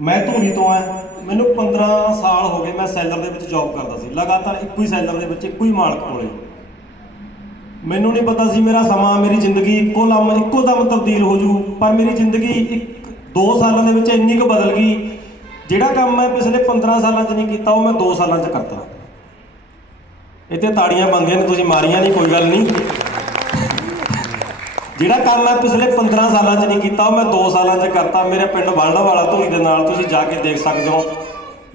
ਮੈਂ ਧੂਰੀ ਤੋਂ ਆ। ਮੈਨੂੰ 15 ਸਾਲ ਹੋ ਗਏ ਮੈਂ ਸੈਲਰ ਦੇ ਵਿੱਚ ਜੌਬ ਕਰਦਾ ਸੀ। ਲਗਾਤਾਰ ਇੱਕੋ ਹੀ ਸੈਲਰ ਦੇ ਵਿੱਚ, ਇੱਕੋ ਹੀ ਮਾਲਕ ਕੋਲੇ। ਮੈਨੂੰ ਨਹੀਂ ਪਤਾ ਸੀ ਮੇਰਾ ਸਮਾਂ, ਮੇਰੀ ਜ਼ਿੰਦਗੀ ਇੱਕੋ ਲੰਮ, ਇੱਕੋ ਦਮ ਤਬਦੀਲ ਹੋ ਜੂ, ਪਰ ਮੇਰੀ ਜ਼ਿੰਦਗੀ ਇੱਕ 2 ਸਾਲਾਂ ਦੇ ਵਿੱਚ ਇੰਨੀ ਕੁ ਬਦਲ ਗਈ। ਜਿਹੜਾ ਕੰਮ ਮੈਂ ਪਿਛਲੇ 15 ਸਾਲਾਂ 'ਚ ਨਹੀਂ ਕੀਤਾ, ਉਹ ਮੈਂ 2 ਸਾਲਾਂ 'ਚ ਕਰਤਾ। ਇੱਥੇ ਤਾੜੀਆਂ ਬੰਦੀਆਂ ਨੇ, ਤੁਸੀਂ ਮਾਰੀਆਂ ਨਹੀਂ, ਕੋਈ ਗੱਲ ਨਹੀਂ। ਜਿਹੜਾ ਕੰਮ ਮੈਂ ਪਿਛਲੇ 15 ਸਾਲਾਂ 'ਚ ਨਹੀਂ ਕੀਤਾ, ਉਹ ਮੈਂ 2 ਸਾਲਾਂ 'ਚ ਕਰਤਾ। ਮੇਰੇ ਪਿੰਡ ਵਲਡਾ ਵਾਲਾ ਧੂਰੀ ਦੇ ਨਾਲ ਤੁਸੀਂ ਜਾ ਕੇ ਦੇਖ ਸਕਦੇ ਹੋ।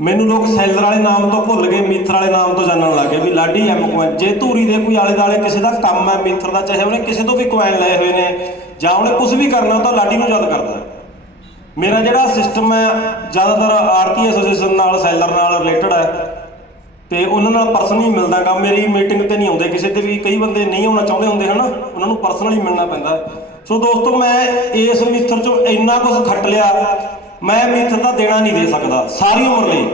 ਮੈਨੂੰ ਲੋਕ ਸੈਲਰ ਵਾਲੇ ਨਾਮ ਤੋਂ ਭੁੱਲ ਗਏ ਮੀਥਰ ਵਾਲੇ ਨਾਮ ਤੋਂ ਜਾਣਨ ਲੱਗੇ ਵੀ ਲਾਡੀ ਐਮ ਕੁਐਨ ਜੇ ਧੂਰੀ ਦੇ ਕੋਈ ਆਲੇ ਦਾਲੇ ਕਿਸੇ ਦਾ ਕੰਮ ਹੈ ਮੀਥਰ ਦਾ, ਚਾਹੇ ਉਹਨੇ ਕਿਸੇ ਤੋਂ ਵੀ ਕੁਐਨ ਲਏ ਹੋਏ ਨੇ, ਜਾਂ ਉਹਨੇ ਕੁਝ ਵੀ ਕਰਨਾ ਉਹ ਤਾਂ ਲਾਡੀ ਨੂੰ ਯਾਦ ਕਰਦਾ ਮੇਰਾ ਜਿਹੜਾ ਸਿਸਟਮ ਹੈ, ਜ਼ਿਆਦਾਤਰ ਆਰਤੀ ਐਸੋਸੀਏਸ਼ਨ ਨਾਲ, ਸੈਲਰ ਨਾਲ ਰਿਲੇਟਡ ਹੈ। ਤੇ ਉਹਨਾਂ ਨਾਲ ਪਰਸਨਲੀ ਮਿਲਦਾਗਾ ਮੇਰੀ ਮੀਟਿੰਗ ਤੇ ਨਹੀਂ ਆਉਂਦੇ ਕਿਸੇ ਤੇ ਵੀ। ਕਈ ਬੰਦੇ ਨਹੀਂ ਆਉਣਾ ਚਾਹੁੰਦੇ ਹੁੰਦੇ ਹਨ। ਉਹਨਾਂ ਨੂੰ ਪਰਸਨਲੀ ਮਿਲਣਾ ਪੈਂਦਾ। ਸੋ ਦੋਸਤੋ ਮੈਂ ਇਸ ਮਿੱਥਰ ਚੋਂ ਇੰਨਾ ਕੁਝ ਖੱਟ ਲਿਆ। ਮੈਂ ਮਿੱਥਰ ਦਾ ਦੇਣਾ ਨਹੀਂ ਦੇ ਸਕਦਾ। ਸਾਰੀ ਉਮਰ ਲਈ।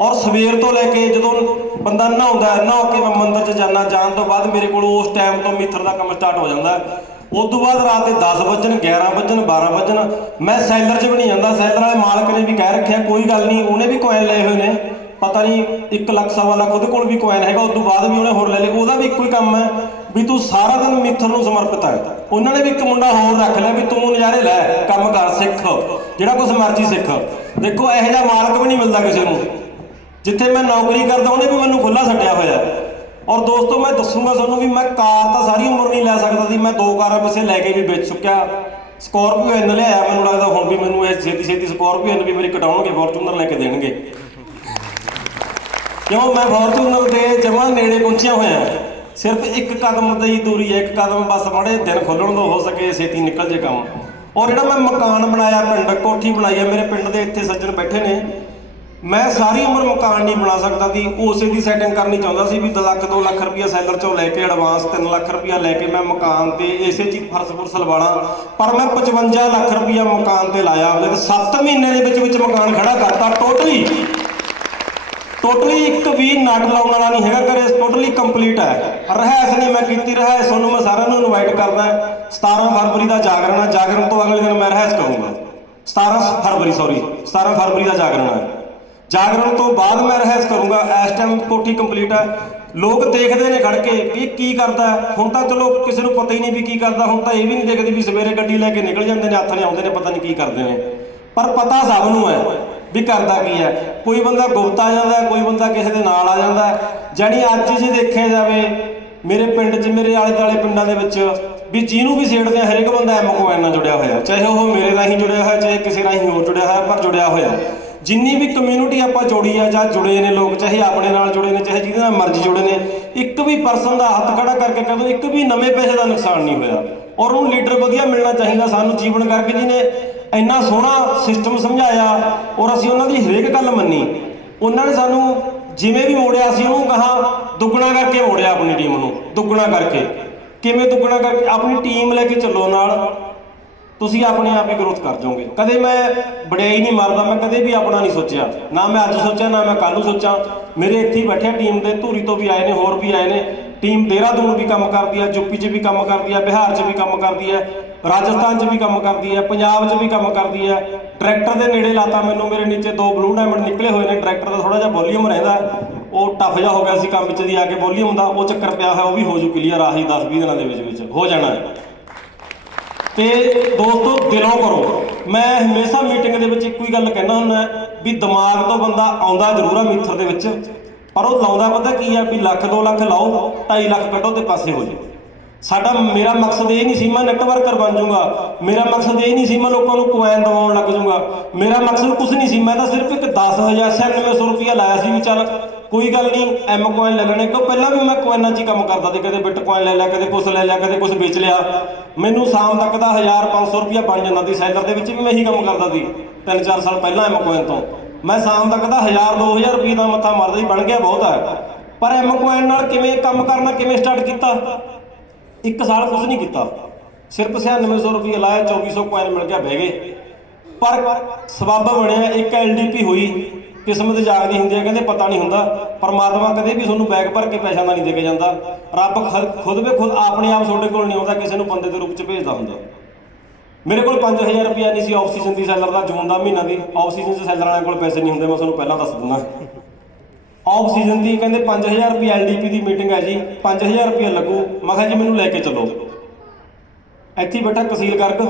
ਔਰ ਸਵੇਰ ਤੋਂ ਲੈ ਕੇ ਜਦੋਂ ਬੰਦਾ ਨਹਾਉਂਦਾ ਹੈ, ਨਹਾ ਕੇ ਮੈਂ ਮੰਦਰ 'ਚ ਜਾਣਾ ਜਾਣ ਤੋਂ ਬਾਅਦ ਮੇਰੇ ਕੋਲ ਉਸ ਟਾਈਮ ਤੋਂ ਮਿੱਥਰ ਦਾ ਕੰਮ ਸਟਾਰਟ ਹੋ ਜਾਂਦਾ। ਹੈ। ਉਸ ਤੋਂ ਬਾਅਦ ਰਾਤ ਦੇ 10 ਵਜਣ 11 ਵਜਣ 12 ਵਜਣ। ਮੈਂ ਸੈਲਰ 'ਚ ਵੀ ਨਹੀਂ ਜਾਂਦਾ। ਸੈਲਰ ਵਾਲੇ ਮਾਲਕ ਨੇ ਵੀ ਕਹਿ ਰੱਖਿਆ ਕੋਈ ਗੱਲ ਨਹੀਂ। ਉਹਨੇ ਵੀ ਕੋਇਨ ਲਏ ਹੋਏ ਨੇ। ਪਤਾ ਨਹੀਂ 1 ਲੱਖ, ਸਵਾ ਲੱਖ ਉਹਦੇ ਕੋਲ ਵੀ ਕੋਇਨ ਹੈਗਾ ਉਸ ਤੋਂ ਬਾਅਦ ਵੀ ਉਹਨੇ ਹੋਰ ਲੈ ਲਏ। ਉਹਦਾ ਵੀ ਇੱਕੋ ਹੀ ਕੰਮ ਹੈ ਵੀ ਤੂੰ ਸਾਰਾ ਦਿਨ ਮਿੱਥਰ ਨੂੰ ਸਮਰਪਿਤ ਹੈ। ਉਹਨਾਂ ਨੇ ਵੀ ਇੱਕ ਮੁੰਡਾ ਹੋਰ ਰੱਖ ਲਿਆ ਵੀ ਤੂੰ ਨਜ਼ਾਰੇ ਲੈ, ਕੰਮ ਕਰ, ਸਿੱਖ। ਜਿਹੜਾ ਕੁਝ ਮਰਜ਼ੀ ਸਿੱਖ। ਦੇਖੋ, ਇਹੋ ਜਿਹਾ ਮਾਲਕ ਵੀ ਨਹੀਂ ਮਿਲਦਾ ਕਿਸੇ ਨੂੰ। ਜਿੱਥੇ ਮੈਂ ਨੌਕਰੀ ਕਰਦਾ, ਉਹਨੇ ਵੀ ਮੈਨੂੰ ਖੁੱਲਾ ਛੱਡਿਆ ਹੋਇਆ ਔਰ ਦੋਸਤੋ, ਮੈਂ ਦੱਸੂਗਾ ਤੁਹਾਨੂੰ ਵੀ ਮੈਂ ਕਾਰ ਤਾਂ ਸਾਰੀ ਉਮਰ ਨਹੀਂ ਲੈ ਸਕਦਾ ਸੀ। ਮੈਂ ਦੋ ਕਾਰਾਂ ਪਿੱਛੇ ਲੈ ਕੇ ਵੀ ਵੇਚ ਚੁੱਕਿਆ। ਸਕੋਰਪੀਓ ਐਨ ਲਿਆਇਆ ਮੈਨੂੰ ਲੱਗਦਾ, ਹੁਣ ਵੀ ਮੈਨੂੰ ਇਹ ਛੇਤੀ ਛੇਤੀ ਸਕੋਰਪੀਓ ਐਨ ਵੀ ਮੇਰੀ ਕਟਾਉਣਗੇ ਫੋਰਚੂਨਰ ਲੈ ਕੇ ਦੇਣਗੇ। ਕਿਉਂ? ਮੈਂ ਫੋਰਚੂਨਰ ਦੇ ਜਮਾਂ ਨੇੜੇ ਪਹੁੰਚਿਆ ਹੋਇਆ ਸਿਰਫ ਇੱਕ ਕਦਮ ਦੀ ਦੂਰੀ ਹੈ। ਇੱਕ ਕਦਮ ਬਸ ਮਾੜੇ ਦਿਨ ਖੋਲਣ ਤੋਂ ਹੋ ਸਕੇ, ਛੇਤੀ ਨਿਕਲ ਜੇ ਕੰਮ। ਔਰ ਜਿਹੜਾ ਮੈਂ ਮਕਾਨ ਬਣਾਇਆ, ਪਿੰਡ ਕੋਠੀ ਬਣਾਈ ਹੈ, ਮੇਰੇ ਪਿੰਡ ਦੇ ਇੱਥੇ ਸੱਜਣ ਬੈਠੇ ਨੇ। ਮੈਂ ਸਾਰੀ ਉਮਰ ਮਕਾਨ ਨਹੀਂ ਬਣਾ ਸਕਦਾ ਸੀ। ਉਸੇ ਦੀ ਸੈਟਿੰਗ ਕਰਨੀ ਚਾਹੁੰਦਾ ਸੀ ਵੀ 2 ਲੱਖ 2 ਲੱਖ ਰੁਪਇਆ ਸੈਲਰ ਚੋਂ ਲੈ ਕੇ ਐਡਵਾਂਸ 3 ਲੱਖ ਰੁਪਇਆ ਲੈ ਕੇ ਮੈਂ ਮਕਾਨ ਤੇ ਇਸੇ ਜੀ ਫਰਸ਼ ਫੁਰਸ਼ ਲਵਾਣਾ। ਪਰ ਮੈਂ 55 ਲੱਖ ਰੁਪਇਆ ਮਕਾਨ ਤੇ ਲਾਇਆ। ਉਹਦੇ ਤੇ 7 ਮਹੀਨੇ ਦੇ ਵਿੱਚ ਵਿੱਚ ਮਕਾਨ ਖੜਾ ਕਰਤਾ ਟੋਟਲੀ ਟੋਟਲੀ ਇੱਕ ਵੀ ਨਾਟ ਲਾਉਣ ਵਾਲਾ ਨਹੀਂ ਹੈਗਾ ਘਰੇ ਟੋਟਲੀ ਕੰਪਲੀਟ ਹੈ। ਰਹਿਸ ਨਹੀਂ ਮੈਂ ਕੀਤੀ, ਰਹਿਸ ਤੁਹਾਨੂੰ ਮੈਂ ਸਾਰਿਆਂ ਨੂੰ ਇਨਵਾਈਟ ਕਰਦਾ 17 ਫਰਵਰੀ ਦਾ ਜਾਗਰਣ ਹੈ, ਜਾਗਰਣ ਤੋਂ ਅਗਲੇ ਦਿਨ ਮੈਂ ਰਹਿਸ ਕਹੂੰਗਾ 17 ਫਰਵਰੀ ਸੌਰੀ 17 ਫਰਵਰੀ ਦਾ ਜਾਗਰਣ ਹੈ। ਜਾਗਰਣ ਤੋਂ ਬਾਅਦ ਮੈਂ ਰਹਿਸ ਕਰੂੰਗਾ, ਇਸ ਟਾਈਮ ਕੋਠੀ ਕੰਪਲੀਟ ਹੈ। ਲੋਕ ਦੇਖਦੇ ਨੇ ਖੜ ਕੇ ਵੀ ਕੀ ਕਰਦਾ ਹੁਣ ਤਾਂ ਚਲੋ ਕਿਸੇ ਨੂੰ ਪਤਾ ਹੀ ਨਹੀਂ ਵੀ ਕੀ ਕਰਦਾ, ਹੁਣ ਤਾਂ ਇਹ ਵੀ ਨਹੀਂ ਦੇਖਦੇ ਵੀ ਸਵੇਰੇ ਗੱਡੀ ਲੈ ਕੇ ਨਿਕਲ ਜਾਂਦੇ ਨੇ ਹੱਥ ਨੇ ਆਉਂਦੇ ਨੇ, ਪਤਾ ਨਹੀਂ ਕੀ ਕਰਦੇ ਨੇ। ਪਰ ਪਤਾ ਸਭ ਨੂੰ ਹੈ। ਵੀ ਕਰਦਾ ਕੀ ਹੈ? ਕੋਈ ਬੰਦਾ ਗੁਪਤ ਆ ਜਾਂਦਾ ਕੋਈ ਬੰਦਾ ਕਿਸੇ ਦੇ ਨਾਲ ਆ ਜਾਂਦਾ ਹੈ। ਜਾਣੀ ਅੱਜ ਜੇ ਦੇਖਿਆ ਜਾਵੇ, ਮੇਰੇ ਪਿੰਡ 'ਚ, ਮੇਰੇ ਆਲੇ ਦੁਆਲੇ ਪਿੰਡਾਂ ਦੇ ਵਿੱਚ ਵੀ ਜਿਹਨੂੰ ਵੀ ਛੇੜਦੇ ਆ, ਹਰੇਕ ਬੰਦਾ ਐਮਕੋਐਨ ਨਾਲ ਜੁੜਿਆ ਹੋਇਆ। ਚਾਹੇ ਉਹ ਮੇਰੇ ਰਾਹੀਂ ਜੁੜਿਆ ਹੋਇਆ, ਚਾਹੇ ਕਿਸੇ ਰਾਹੀਂ ਹੋਰ ਜੁੜਿਆ ਹੋਇਆ, ਪਰ ਜੁੜਿਆ ਹੋਇਆ। ਜਿੰਨੀ ਵੀ ਕਮਿਊਨਿਟੀ ਆਪਾਂ ਜੋੜੀ ਆ, ਜਾਂ ਜੁੜੇ ਨੇ ਲੋਕ, ਚਾਹੇ ਆਪਣੇ ਨਾਲ ਜੁੜੇ ਨੇ, ਚਾਹੇ ਜਿਹਦੇ ਨਾਲ ਮਰਜ਼ੀ ਜੁੜੇ ਨੇ, ਇੱਕ ਵੀ ਪਰਸਨ ਦਾ ਹੱਥ ਖੜਾ ਕਰਕੇ ਕਹਦੋ ਇੱਕ ਵੀ ਨਵੇਂ ਪੈਸੇ ਦਾ ਨੁਕਸਾਨ ਨਹੀਂ ਹੋਇਆ। ਔਰ ਉਹਨੂੰ ਲੀਡਰ ਵਧੀਆ ਮਿਲਣਾ ਚਾਹੀਦਾ ਸਾਨੂੰ, ਜੀਵਨ ਕਰਕੇ ਜਿਹਨੇ ਇੰਨਾ ਸੋਹਣਾ ਸਿਸਟਮ ਸਮਝਾਇਆ ਔਰ ਅਸੀਂ ਉਹਨਾਂ ਦੀ ਹਰੇਕ ਗੱਲ ਮੰਨੀ। ਉਹਨਾਂ ਨੇ ਸਾਨੂੰ ਜਿਵੇਂ ਵੀ ਮੋੜਿਆ ਸੀ ਉਹਨੂੰ ਕਹਾ, ਦੁੱਗਣਾ ਕਰਕੇ ਮੋੜਿਆ ਆਪਣੀ ਟੀਮ ਨੂੰ, ਦੁੱਗਣਾ ਕਰਕੇ। ਕਿਵੇਂ ਦੁੱਗਣਾ ਕਰਕੇ? ਆਪਣੀ ਟੀਮ ਲੈ ਕੇ ਚੱਲੋ ਨਾਲ। ਤੁਸੀਂ ਆਪਣੇ ਆਪ ਹੀ ਗਰੋਥ ਕਰ ਜਾਓਗੇ। ਕਦੇ ਮੈਂ ਵਡਿਆਈ ਨਹੀਂ ਮਾਰਦਾ, ਮੈਂ ਕਦੇ ਵੀ ਆਪਣਾ ਨਹੀਂ ਸੋਚਿਆ। ਨਾ ਮੈਂ ਅੱਜ ਸੋਚਿਆ, ਨਾ ਮੈਂ ਕੱਲ ਨੂੰ ਸੋਚਾਂ। ਮੇਰੇ ਇੱਥੇ ਬੈਠੇ ਟੀਮ ਦੇ, ਧੂਰੀ ਤੋਂ ਵੀ ਆਏ ਨੇ, ਹੋਰ ਵੀ ਆਏ ਨੇ। ਟੀਮ ਦੇਹਰਾਦੂਨ ਵੀ ਕੰਮ ਕਰਦੀ ਹੈ ਯੂਪੀ 'ਚ ਵੀ ਕੰਮ ਕਰਦੀ ਹੈ ਬਿਹਾਰ 'ਚ ਵੀ ਕੰਮ ਕਰਦੀ ਹੈ ਰਾਜਸਥਾਨ 'ਚ ਵੀ ਕੰਮ ਕਰਦੀ ਹੈ, ਪੰਜਾਬ 'ਚ ਵੀ ਕੰਮ ਕਰਦੀ ਹੈ। ਟਰੈਕਟਰ ਦੇ ਨੇੜੇ ਲਾਤਾ ਮੈਨੂੰ, ਮੇਰੇ ਨੀਚੇ ਦੋ ਬਲੂ ਡਾਇਮੰਡ ਨਿਕਲੇ ਹੋਏ ਨੇ। ਟਰੈਕਟਰ ਦਾ ਥੋੜਾ ਜਿਹਾ ਵੋਲਿਊਮ ਰਹਿੰਦਾ ਉਹ ਟਫ ਜਿਹਾ ਹੋ ਗਿਆ ਸੀ ਕੰਮ ਵਿੱਚ ਦੀ, ਆ ਕੇ ਵੋਲੀਅਮ ਦਾ ਉਹ ਚੱਕਰ ਪਿਆ ਹੋਇਆ, ਉਹ ਵੀ ਹੋ ਜੂ ਕਲੀਅਰ ਆਹੀ 10 20 ਦਿਨਾਂ ਦੇ ਵਿੱਚ ਵਿੱਚ, ਹੋ ਜਾਣਾ ਹੈ। ਤੇ ਦੋਸਤੋ, ਦਿਲੋਂ ਕਰੋ। ਮੈਂ ਹਮੇਸ਼ਾ ਮੀਟਿੰਗ ਦੇ ਵਿੱਚ ਇੱਕੋ ਹੀ ਗੱਲ ਕਹਿਣਾ ਹੁੰਦਾ ਵੀ ਦਿਮਾਗ ਤੋਂ ਬੰਦਾ ਆਉਂਦਾ ਜ਼ਰੂਰ ਆ ਮਿੱਥਰ ਦੇ ਵਿੱਚ, ਪਰ ਉਹ ਲਾਉਂਦਾ ਪਤਾ ਕੀ ਆ ਵੀ ਲੱਖ 2 ਲੱਖ ਲਾਓ 2.5 ਲੱਖ ਕੱਢੋ ਤੇ ਪਾਸੇ ਹੋ ਜਾਓ। ਸਾਡਾ ਮੇਰਾ ਮਕਸਦ ਇਹ ਨਹੀਂ ਸੀ ਮੈਂ ਨੈਟਵਰਕਰ ਬਣ ਜਾਊਂਗਾ। ਮੇਰਾ ਮਕਸਦ ਇਹ ਨਹੀਂ ਸੀ ਮੈਂ ਲੋਕਾਂ ਨੂੰ ਕੋਇਨ ਦਵਾਉਣ ਲੱਗ ਜਾਊਂਗਾ। ਮੇਰਾ ਮਕਸਦ ਕੁਝ ਨਹੀਂ ਸੀ, ਮੈਂ ਤਾਂ ਸਿਰਫ ਇੱਕ 10000 9600 ਰੁਪਇਆ ਲਾਇਆ ਸੀ ਵੀ ਚੱਲ ਕੋਈ ਗੱਲ ਨਹੀਂ ਐਮ ਕੋਇਨ ਲੈ ਲੈਣੇ। ਕਿਉਂ? ਪਹਿਲਾਂ ਵੀ ਮੈਂ ਕੋਇਨਾਂ 'ਚ ਹੀ ਕੰਮ ਕਰਦਾ ਸੀ, ਕਦੇ ਬਿਟਕੋਇਨ ਲੈ ਲਿਆ, ਕਦੇ ਕੁਛ ਲੈ ਲਿਆ, ਕਦੇ ਕੁਛ ਵੇਚ ਲਿਆ। ਮੈਨੂੰ ਸ਼ਾਮ ਤੱਕ ਦਾ 1500 ਰੁਪਇਆ ਬਣ ਜਾਂਦਾ ਸੀ ਸੈਲਰ ਦੇ ਵਿੱਚ ਵੀ ਮੈਂ ਇਹੀ ਕੰਮ ਕਰਦਾ ਸੀ 3-4 ਸਾਲ ਪਹਿਲਾਂ ਐਮ ਕੋਇਨ ਤੋਂ। ਮੈਂ ਸ਼ਾਮ ਤੱਕ ਦਾ 1000-2000 ਰੁਪਏ ਦਾ ਮੱਥਾ ਮਾਰਦਾ ਸੀ, ਬਣ ਗਿਆ ਬਹੁਤ ਹੈ। ਪਰ ਐਮ ਕੋਇਨ ਨਾਲ ਕਿਵੇਂ ਕੰਮ ਕਰਨਾ, ਕਿਵੇਂ ਸਟਾਰਟ ਕੀਤਾ? ਇੱਕ ਸਾਲ ਕੁਝ ਨਹੀਂ ਕੀਤਾ। ਸਿਰਫ 9600 ਰੁਪਏ ਲਾਇਆ 2400 ਕੋਇਨ ਮਿਲ ਗਿਆ, ਬਹਿ ਗਏ। ਪਰ ਸਬੱਬ ਬਣਿਆ, ਇੱਕ ਐਲਡੀਪੀ ਹੋਈ, ਕਿਸਮਤ ਜਾਗਦੀ ਹੁੰਦੀ ਹੈ ਕਹਿੰਦੇ ਪਤਾ ਨਹੀਂ ਹੁੰਦਾ। ਪਰਮਾਤਮਾ ਕਦੇ ਵੀ ਤੁਹਾਨੂੰ ਬੈਗ ਭਰ ਕੇ ਪੈਸਾ ਦਾ ਨਹੀਂ ਦੇ ਕੇ ਜਾਂਦਾ। ਰੱਬ ਖੁਦ ਵੀ ਖੁਦ ਆਪਣੇ ਆਪ ਤੁਹਾਡੇ ਕੋਲ ਨਹੀਂ ਆਉਂਦਾ, ਕਿਸੇ ਨੂੰ ਬੰਦੇ ਦੇ ਰੂਪ ਚ ਭੇਜਦਾ ਹੁੰਦਾ। ਮੇਰੇ ਕੋਲ 5000 ਰੁਪਇਆ ਨਹੀਂ ਸੀ ਆਕਸੀਜਨ ਦੀ ਸੈਲਰ ਦਾ, ਜੂਨ ਦਾ ਮਹੀਨਾ ਦੀ। ਆਕਸੀਜਨ ਸੀਜ਼ਨ ਸੈਲਰ ਵਾਲਿਆਂ ਕੋਲ ਪੈਸੇ ਨਹੀਂ ਹੁੰਦੇ, ਮੈਂ ਤੁਹਾਨੂੰ ਪਹਿਲਾਂ ਦੱਸ ਦਿੰਦਾ। ਆਫ ਸੀਜ਼ਨ ਦੀ ਕਹਿੰਦੇ 5000 ਰੁਪਏ ਐਲਡੀਪੀ ਦੀ ਮੀਟਿੰਗ ਹੈ ਜੀ 5000 ਰੁਪਏ ਲੱਗੂ। ਮੈਂ ਕਿਹਾ ਜੀ, ਮੈਨੂੰ ਲੈ ਕੇ ਚੱਲੋ। ਇੱਥੇ ਹੀ ਬੈਠਾ ਤਹਿਸੀਲ ਕਰਕ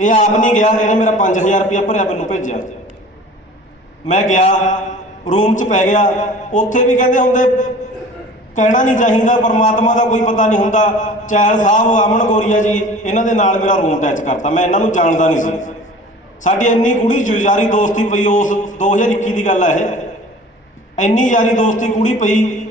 ਇਹ ਆਪ ਨਹੀਂ ਗਿਆ, ਇਹਨੇ ਮੇਰਾ 5000 ਰੁਪਏ ਭਰਿਆ, ਮੈਨੂੰ ਭੇਜਿਆ। ਮੈਂ ਗਿਆ, ਰੂਮ 'ਚ ਪੈ ਗਿਆ। ਉੱਥੇ ਵੀ ਕਹਿੰਦੇ ਹੁੰਦੇ, ਕਹਿਣਾ ਨਹੀਂ ਚਾਹੀਦਾ, ਪਰਮਾਤਮਾ ਦਾ ਕੋਈ ਪਤਾ ਨਹੀਂ ਹੁੰਦਾ। ਚਹਿਲ ਸਾਹਿਬ, ਅਮਨ ਗੋਰੀਆ ਜੀ, ਇਹਨਾਂ ਦੇ ਨਾਲ ਮੇਰਾ ਰੂਮ ਅਟੈਚ ਕਰਤਾ। ਮੈਂ ਇਹਨਾਂ ਨੂੰ ਜਾਣਦਾ ਨਹੀਂ ਸੀ। ਸਾਡੀ ਇੰਨੀ ਕੁੜੀ ਯਾਰੀ ਦੋਸਤੀ ਪਈ, ਉਸ 2021 ਦੀ ਗੱਲ ਹੈ ਇਹ। ਇੰਨੀ ਯਾਰੀ ਦੋਸਤੀ ਕੁੜੀ ਪਈ।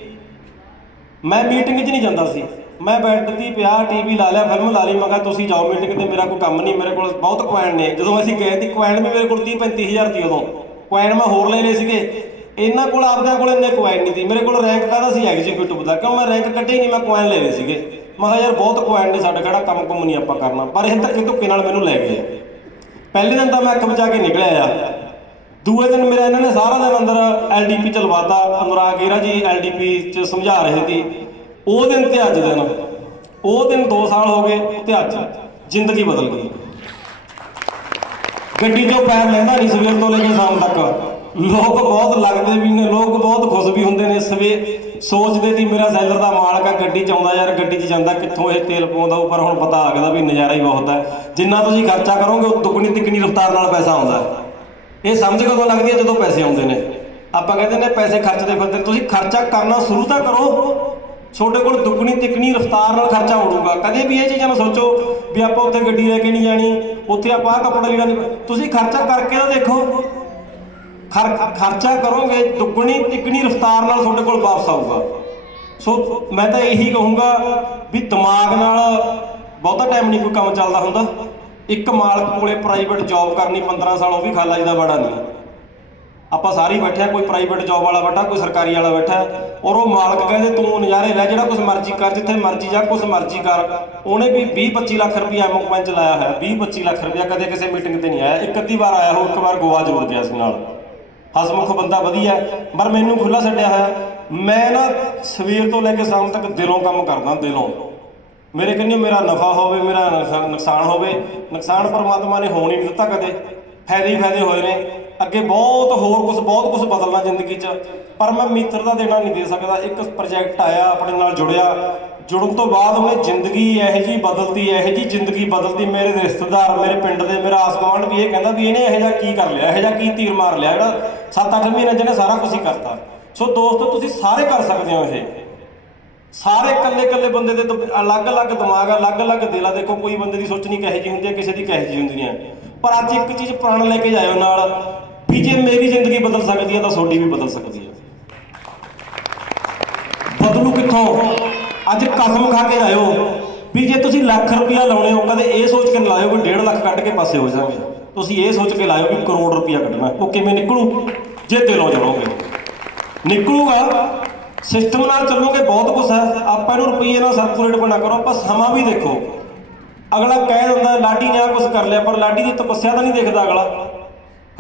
ਮੈਂ ਮੀਟਿੰਗ 'ਚ ਨਹੀਂ ਜਾਂਦਾ ਸੀ। ਮੈਂ ਬੈੱਡ ਤੇ ਪਿਆ ਟੀਵੀ ਲਾ ਲਿਆ ਫਿਲਮ ਲਾ ਲਈ। ਮੈਂ ਕਿਹਾ, ਤੁਸੀਂ ਜਾਓ ਮੀਟਿੰਗ ਤੇ, ਮੇਰਾ ਕੋਈ ਕੰਮ ਨਹੀਂ, ਮੇਰੇ ਕੋਲ ਬਹੁਤ ਕੁਆਇਨ ਨੇ। ਜਦੋਂ ਅਸੀਂ ਗਏ ਸੀ ਕੁਆਇਨ ਵੀ ਮੇਰੇ ਕੋਲ 30 35000 ਸੀ ਉਦੋਂ। ਕੁਆਇਨ ਮੈਂ ਹੋਰ ਲੈ ਲਏ ਸੀਗੇ। ਇਹਨਾਂ ਕੋਲ, ਆਪਦਿਆਂ ਕੋਲ ਇੰਨੇ ਕੁਆਇਨ ਨਹੀਂ ਸੀ। ਮੇਰੇ ਕੋਲ ਰੈਂਕ ਕਾਹਦਾ ਸੀ ਐਗਜ਼ੀਕਿਊਟਿਵ ਦਾ? ਕਿਉਂ ਮੈਂ ਰੈਂਕ ਕੱਢੇ ਹੀ ਨਹੀਂ, ਮੈਂ ਕੁਆਇਨ ਲੈ ਲਏ ਸੀਗੇ। ਮੈਂ ਕਿਹਾ, ਯਾਰ, ਬਹੁਤ ਕੁਆਇਨ ਨੇ ਸਾਡਾ, ਕਿਹੜਾ ਕੰਮ ਕੁੰਮ ਨਹੀਂ ਆਪਾਂ ਕਰਨਾ? ਪਰ ਇਹ ਧੱਕੇ ਧੁੱਕੇ ਨਾਲ ਮੈਨੂੰ ਲੈ ਗਏ। ਪਹਿਲੇ ਦਿਨ ਤਾਂ ਮੈਂ ਅੱਖ ਬਚਾ ਕੇ ਨਿਕਲਿਆ ਆ। ਦੂਏ ਦਿਨ ਮੇਰਾ ਇਹਨਾਂ ਨੇ ਸਾਰਾ ਦਿਨ ਅੰਦਰ ਐਲਡੀਪੀ ਚਲਵਾਤਾ ਅਨੁਰਾਗ ਗੇਰਾ ਜੀ ਐਲਡੀਪੀ ਚ ਸਮਝਾ ਰਹੇ ਸੀ। ਉਹ ਦਿਨ ਤੇ ਅੱਜ ਦਿਨ, ਉਹ ਦਿਨ 2 ਸਾਲ ਹੋ ਗਏ ਤੇ ਅੱਜ ਜ਼ਿੰਦਗੀ ਬਦਲ ਗਈ। ਗੱਡੀ 'ਚੋਂ ਪੈਰ ਲੈਂਦਾ ਨਹੀਂ ਸਵੇਰ ਤੋਂ ਲੈ ਕੇ ਸ਼ਾਮ ਤੱਕ। ਲੋਕ ਬਹੁਤ ਲੱਗਦੇ ਵੀ ਨੇ, ਲੋਕ ਬਹੁਤ ਖੁਸ਼ ਵੀ ਹੁੰਦੇ ਨੇ। ਸਵੇ, ਸੋਚਦੇ ਸੀ ਮੇਰਾ ਸੈਲਰ ਦਾ ਮਾਲਕ ਆ, ਗੱਡੀ 'ਚ ਆਉਂਦਾ ਯਾਰ, ਗੱਡੀ 'ਚ ਜਾਂਦਾ, ਕਿੱਥੋਂ ਇਹ ਤੇਲ ਪਾਉਂਦਾ ਉਹ, ਪਰ ਹੁਣ ਪਤਾ ਲੱਗਦਾ ਵੀ ਨਜ਼ਾਰਾ ਹੀ ਬਹੁਤ ਹੈ। ਜਿੰਨਾ ਤੁਸੀਂ ਖਰਚਾ ਕਰੋਗੇ, ਉਹ ਦੁੱਗਣੀ ਤਿੱਗਣੀ ਰਫ਼ਤਾਰ ਨਾਲ ਪੈਸਾ ਆਉਂਦਾ ਹੈ। ਇਹ ਸਮਝ ਕਦੋਂ ਲੱਗਦੀ ਹੈ ਜਦੋਂ ਪੈਸੇ ਆਉਂਦੇ ਨੇ? ਆਪਾਂ ਕਹਿੰਦੇ ਨੇ ਪੈਸੇ ਖਰਚਦੇ ਫਿਰਦੇ ਤੁਸੀਂ ਖਰਚਾ ਕਰਨਾ ਸ਼ੁਰੂ ਤਾਂ ਕਰੋ। ਤੁਹਾਡੇ ਕੋਲ ਦੁੱਗਣੀ ਤਿੱਗਣੀ ਰਫ਼ਤਾਰ ਨਾਲ ਖਰਚਾ ਹੋਊਗਾ। ਕਦੇ ਵੀ ਇਹ ਚੀਜ਼ਾਂ ਨਾ ਸੋਚੋ ਵੀ ਆਪਾਂ ਉੱਥੇ ਗੱਡੀ ਲੈ ਕੇ ਨਹੀਂ ਜਾਣੀ, ਉੱਥੇ ਆਪਾਂ ਆਹ ਕੱਪੜਾ ਲੀੜਾ ਨਹੀਂ ਤੁਸੀਂ ਖਰਚਾ ਕਰਕੇ ਤਾਂ ਦੇਖੋ। ਖਰ, ਖਰਚਾ ਕਰੋਗੇ, ਦੁੱਗਣੀ ਤਿੱਗਣੀ ਰਫ਼ਤਾਰ ਨਾਲ ਤੁਹਾਡੇ ਕੋਲ ਵਾਪਸ ਆਊਗਾ। ਸੋ ਮੈਂ ਤਾਂ ਇਹੀ ਕਹੂੰਗਾ ਵੀ ਦਿਮਾਗ ਨਾਲ ਬਹੁਤਾ ਟਾਈਮ ਨਹੀਂ ਕੋਈ ਕੰਮ ਚੱਲਦਾ ਹੁੰਦਾ। ਇੱਕ ਮਾਲਕ ਕੋਲੇ ਪ੍ਰਾਈਵੇਟ ਜੌਬ ਕਰਨੀ 15 ਸਾਲ ਉਹ ਵੀ ਖਾਲਾ ਜੀ ਦਾ ਬੜਾ ਨਹੀਂ। ਆਪਾਂ ਸਾਰੇ ਬੈਠੇ ਆ, ਕੋਈ ਪ੍ਰਾਈਵੇਟ ਜੌਬ ਵਾਲਾ ਬੈਠਾ, ਕੋਈ ਸਰਕਾਰੀ ਵਾਲਾ ਬੈਠਾ ਔਰ ਉਹ ਮਾਲਕ ਕਹਿੰਦੇ ਤੂੰ ਨਜ਼ਾਰੇ ਲੈ ਜਿਹੜਾ ਕੁਝ ਮਰਜ਼ੀ ਕਰ, ਜਿੱਥੇ ਮਰਜ਼ੀ ਜਾ ਕੁਝ ਮਰਜ਼ੀ ਕਰ। ਉਹਨੇ ਵੀ 20 25 ਲੱਖ ਰੁਪਏ ਐਮਓ ਕੋਇਨ ਲਾਇਆ ਹੋਇਆ 20 25 ਲੱਖ ਰੁਪਏ ਕਦੇ ਕਿਸੇ ਮੀਟਿੰਗ ਤੇ ਨਹੀਂ ਆਇਆ। ਇੱਕ ਅੱਧੀ ਵਾਰ ਆਇਆ ਹੋ ਇੱਕ ਵਾਰ ਗੋਆ ਜ਼ਰੂਰ ਗਿਆ ਸੀ ਨਾਲ। ਹਸਮੁਖ ਬੰਦਾ ਵਧੀਆ ਪਰ ਮੈਨੂੰ ਖੁੱਲਾ ਛੱਡਿਆ ਹੋਇਆ। ਮੈਂ ਨਾ ਸਵੇਰ ਤੋਂ ਲੈ ਕੇ ਸ਼ਾਮ ਤੱਕ ਦਿਲੋਂ ਕੰਮ ਕਰਦਾ, ਦਿਲੋਂ। ਮੇਰੇ ਕੰਨੀ ਮੇਰਾ ਨਫਾ ਹੋਵੇ, ਮੇਰਾ ਨੁਕਸਾ- ਨੁਕਸਾਨ ਹੋਵੇ, ਨੁਕਸਾਨ ਪਰਮਾਤਮਾ ਨੇ ਹੋਣ ਹੀ ਨਹੀਂ ਦਿੱਤਾ ਕਦੇ। ਫਾਇਦੇ ਹੀ ਫਾਇਦੇ ਹੋਏ ਨੇ। ਅੱਗੇ ਬਹੁਤ ਹੋਰ ਕੁਝ ਬਹੁਤ ਕੁਝ ਬਦਲਣਾ ਜ਼ਿੰਦਗੀ 'ਚ। ਪਰ ਮੈਂ ਮਿੱਤਰਤਾ ਦੇਣਾ ਨਹੀਂ ਦੇ ਸਕਦਾ। ਇੱਕ ਪ੍ਰੋਜੈਕਟ ਆਇਆ, ਆਪਣੇ ਨਾਲ ਜੁੜਿਆ। ਜੁੜਨ ਤੋਂ ਬਾਅਦ ਉਹਨੇ ਜ਼ਿੰਦਗੀ ਇਹੋ ਜੀ ਬਦਲਤੀ, ਇਹੋ ਜੀ ਜ਼ਿੰਦਗੀ ਬਦਲਦੀ ਮੇਰੇ ਰਿਸ਼ਤੇਦਾਰ, ਮੇਰੇ ਪਿੰਡ ਦੇ, ਮੇਰਾ ਆਸਮਾਨ ਵੀ ਇਹ ਕਹਿੰਦਾ ਵੀ ਇਹਨੇ ਇਹੋ ਜਿਹਾ ਕੀ ਕਰ ਲਿਆ, ਇਹੋ ਜਿਹਾ ਕੀ ਤੀਰ ਮਾਰ ਲਿਆ। ਜਿਹੜਾ 7-8 ਮਹੀਨੇ ਜਿਹਨੇ ਸਾਰਾ ਕੁਝ ਹੀ ਕਰਤਾ। ਸੋ ਦੋਸਤੋ, ਤੁਸੀਂ ਸਾਰੇ ਕਰ ਸਕਦੇ ਹੋ ਇਹ। ਸਾਰੇ ਇਕੱਲੇ ਇਕੱਲੇ ਬੰਦੇ ਦੇ ਅਲੱਗ-ਅਲੱਗ ਦਿਮਾਗ ਆ ਅਲੱਗ-ਅਲੱਗ ਦਿਲ ਆ। ਦੇਖੋ, ਕੋਈ ਬੰਦੇ ਦੀ ਸੋਚਣੀ ਕਹੇ ਜੀ ਹੁੰਦੀ ਹੈ ਕਿਸੇ ਦੀ ਕਹੇ ਜੀ ਹੁੰਦੀ ਹੈ ਪਰ ਅੱਜ ਇੱਕ ਚੀਜ਼ ਪ੍ਰਾਣ ਲੈ ਕੇ ਜਾਇਓ ਨਾਲ ਵੀ ਜੇ ਮੇਰੀ ਜ਼ਿੰਦਗੀ ਬਦਲ ਸਕਦੀ ਹੈ ਤਾਂ ਤੁਹਾਡੀ ਵੀ ਬਦਲ ਸਕਦੀ ਹੈ ਬਦਲੂ ਕਿੱਥੋਂ? ਅੱਜ ਕਸਮ ਖਾ ਕੇ ਆਇਓ ਵੀ ਜੇ ਤੁਸੀਂ ਲੱਖ ਰੁਪਇਆ ਲਾਉਣੇ ਹੋ, ਕਦੇ ਇਹ ਸੋਚ ਕੇ ਲਾਇਓ ਵੀ 1.5 ਲੱਖ ਕੱਢ ਕੇ ਪਾਸੇ ਹੋ ਜਾਵਾਂਗੇ। ਤੁਸੀਂ ਇਹ ਸੋਚ ਕੇ ਲਾਇਓ ਵੀ ਕਰੋੜ ਰੁਪਇਆ ਕੱਢਣਾ। ਉਹ ਕਿਵੇਂ ਨਿਕਲੂ? ਜੇ ਦਿਲੋਂ ਜੜੋਗੇ ਨਿਕਲੂਗਾ ਸਿਸਟਮ ਨਾਲ ਚੱਲੋਗੇ ਬਹੁਤ ਕੁਝ ਹੈ। ਆਪਾਂ ਇਹਨੂੰ ਰੁਪਈਏ ਨਾਲ ਸਰਕੂਲੇਟ ਬਣਾ ਕਰੋ। ਆਪਾਂ ਸਮਾਂ ਵੀ ਦੇਖੋ। ਅਗਲਾ ਕਹਿ ਦਿੰਦਾ, ਲਾਡੀ ਨੇ ਆ ਕੁਝ ਕਰ ਲਿਆ, ਪਰ ਲਾਡੀ ਦੀ ਤਪੱਸਿਆ ਤਾਂ ਨਹੀਂ ਦੇਖਦਾ ਅਗਲਾ।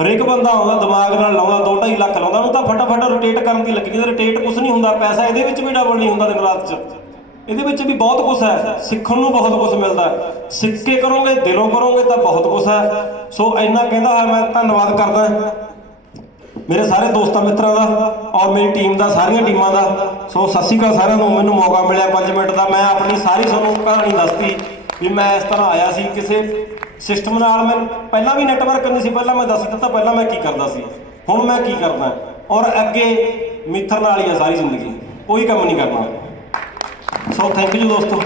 ਹਰੇਕ ਬੰਦਾ ਆਉਂਦਾ, ਦਿਮਾਗ ਨਾਲ ਲਾਉਂਦਾ 2.5 ਲੱਖ ਲਾਉਂਦਾ, ਉਹਨੂੰ ਤਾਂ ਫਟਾਫਟ ਰੋਟੇਟ ਕਰਨ ਦੀ ਲੱਗੀ। ਜੇ ਰੋਟੇਟ ਕੁਝ ਨਹੀਂ ਹੁੰਦਾ, ਪੈਸਾ ਇਹਦੇ ਵਿੱਚ ਵੀ ਡਬਲ ਨਹੀਂ ਹੁੰਦਾ ਦਿਨ ਰਾਤ 'ਚ। ਇਹਦੇ ਵਿੱਚ ਵੀ ਬਹੁਤ ਕੁਝ ਹੈ। ਸਿੱਖਣ ਨੂੰ ਬਹੁਤ ਕੁਝ ਮਿਲਦਾ ਹੈ। ਸਿੱਖ ਕੇ ਕਰੋਗੇ, ਦਿਲੋਂ ਕਰੋਗੇ ਤਾਂ ਬਹੁਤ ਕੁਝ ਹੈ। ਸੋ ਇੰਨਾ ਕਹਿੰਦਾ ਹੋਇਆ ਮੈਂ ਧੰਨਵਾਦ ਕਰਦਾ। ਮੇਰੇ ਸਾਰੇ ਦੋਸਤਾਂ ਮਿੱਤਰਾਂ ਦਾ ਔਰ ਮੇਰੀ ਟੀਮ ਦਾ, ਸਾਰੀਆਂ ਟੀਮਾਂ ਦਾ। ਸੋ ਸਤਿ ਸ਼੍ਰੀ ਅਕਾਲ ਸਾਰਿਆਂ ਨੂੰ। ਮੈਨੂੰ ਮੌਕਾ ਮਿਲਿਆ 5 ਮਿੰਟ ਦਾ। ਮੈਂ ਆਪਣੀ ਸਾਰੀ ਤੁਹਾਨੂੰ ਕਹਾਣੀ ਦੱਸਤੀ ਵੀ ਮੈਂ ਇਸ ਤਰ੍ਹਾਂ ਆਇਆ ਸੀ ਕਿਸੇ ਸਿਸਟਮ ਨਾਲ। ਮੈਂ ਪਹਿਲਾਂ ਵੀ ਨੈਟਵਰਕ ਨਹੀਂ ਸੀ। ਪਹਿਲਾਂ ਮੈਂ ਦੱਸ ਦਿੱਤਾ, ਪਹਿਲਾਂ ਮੈਂ ਕੀ ਕਰਦਾ ਸੀ? ਹੁਣ ਮੈਂ ਕੀ ਕਰਦਾ? ਔਰ ਅੱਗੇ ਮਿੱਥਰ ਨਾਲ ਹੀ ਆ ਸਾਰੀ ਜ਼ਿੰਦਗੀ। ਕੋਈ ਕੰਮ ਨਹੀਂ ਕਰਨਾ। ਸੋ ਥੈਂਕ ਯੂ ਦੋਸਤੋ।